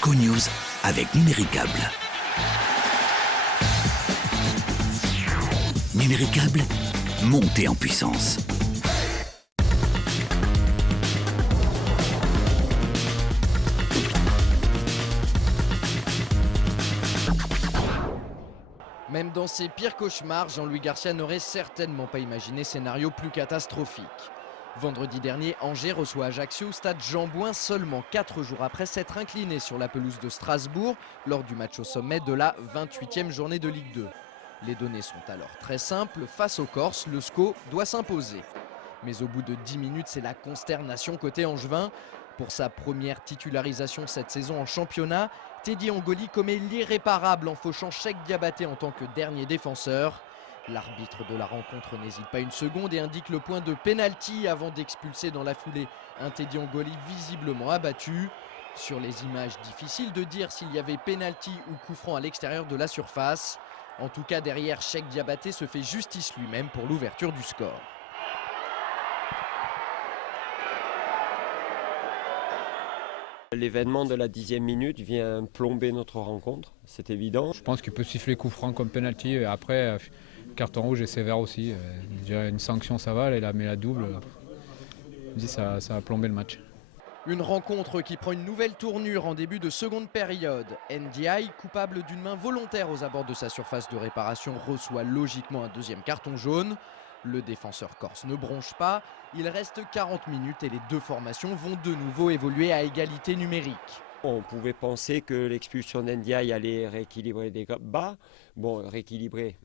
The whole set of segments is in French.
SCO News avec Numéricable. Numéricable, montez en puissance. Même dans ses pires cauchemars, Jean-Louis Garcia n'aurait certainement pas imaginé scénario plus catastrophique. Vendredi dernier, Angers reçoit Ajaccio au stade Jean-Bouin seulement 4 jours après s'être incliné sur la pelouse de Strasbourg lors du match au sommet de la 28e journée de Ligue 2. Les données sont alors très simples, face aux Corses, le SCO doit s'imposer. Mais au bout de 10 minutes, c'est la consternation côté angevin. Pour sa première titularisation cette saison en championnat, Teddy Angoli commet l'irréparable en fauchant Cheikh Diabaté en tant que dernier défenseur. L'arbitre de la rencontre n'hésite pas une seconde et indique le point de pénalty avant d'expulser dans la foulée un Teddy Angoli visiblement abattu. Sur les images, difficile de dire s'il y avait pénalty ou coup franc à l'extérieur de la surface. En tout cas, derrière, Cheikh Diabaté se fait justice lui-même pour l'ouverture du score. L'événement de la 10e minute vient plomber notre rencontre, c'est évident. Je pense qu'il peut siffler coup franc comme penalty et après carton rouge et sévère aussi. Déjà une sanction ça va, et là mais la double, ça va plomber le match. Une rencontre qui prend une nouvelle tournure en début de seconde période. NDI, coupable d'une main volontaire aux abords de sa surface de réparation, reçoit logiquement un deuxième carton jaune. Le défenseur corse ne bronche pas. Il reste 40 minutes et les deux formations vont de nouveau évoluer à égalité numérique. On pouvait penser que l'expulsion d'Ndiaye allait rééquilibrer des bas. Bon, rééquilibrer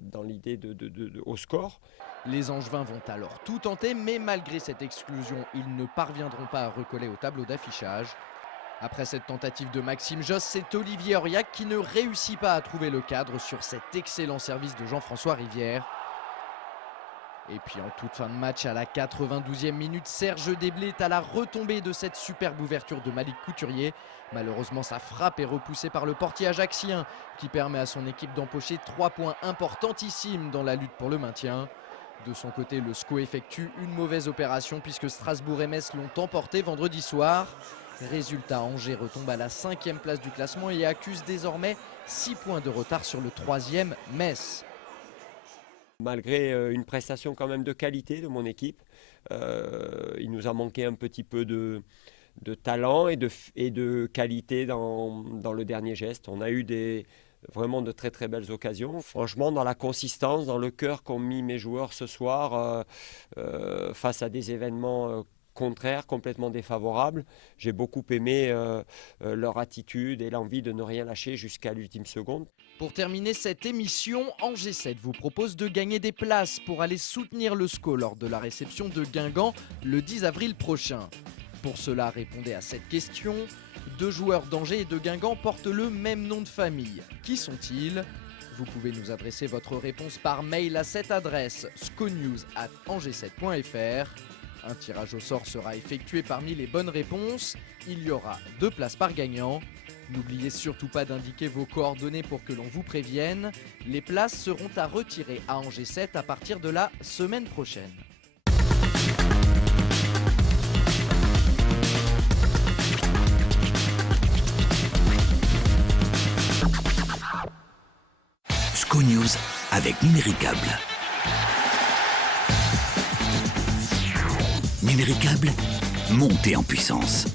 dans l'idée au score. Les Angevins vont alors tout tenter, mais malgré cette exclusion, ils ne parviendront pas à recoller au tableau d'affichage. Après cette tentative de Maxime Josse, c'est Olivier Auriac qui ne réussit pas à trouver le cadre sur cet excellent service de Jean-François Rivière. Et puis en toute fin de match, à la 92e minute, Serge Déblé est à la retombée de cette superbe ouverture de Malik Couturier. Malheureusement, sa frappe est repoussée par le portier ajaccien qui permet à son équipe d'empocher 3 points importantissimes dans la lutte pour le maintien. De son côté, le SCO effectue une mauvaise opération puisque Strasbourg et Metz l'ont emporté vendredi soir. Résultat, Angers retombe à la 5e place du classement et accuse désormais 6 points de retard sur le 3e Metz. Malgré une prestation quand même de qualité de mon équipe, il nous a manqué un petit peu de talent et de qualité dans le dernier geste. On a eu vraiment de très très belles occasions. Franchement, dans la consistance, dans le cœur qu'ont mis mes joueurs ce soir face à des événements contraires, complètement défavorables, j'ai beaucoup aimé leur attitude et l'envie de ne rien lâcher jusqu'à l'ultime seconde. Pour terminer cette émission, Angers 7 vous propose de gagner des places pour aller soutenir le SCO lors de la réception de Guingamp le 10 avril prochain. Pour cela, répondez à cette question. 2 joueurs d'Angers et de Guingamp portent le même nom de famille. Qui sont-ils ? Vous pouvez nous adresser votre réponse par mail à cette adresse sconews@angers7.fr. Un tirage au sort sera effectué parmi les bonnes réponses. Il y aura 2 places par gagnant. N'oubliez surtout pas d'indiquer vos coordonnées pour que l'on vous prévienne. Les places seront à retirer à Angers 7 à partir de la semaine prochaine. SCO News avec Numéricable. Numéricable, montez en puissance.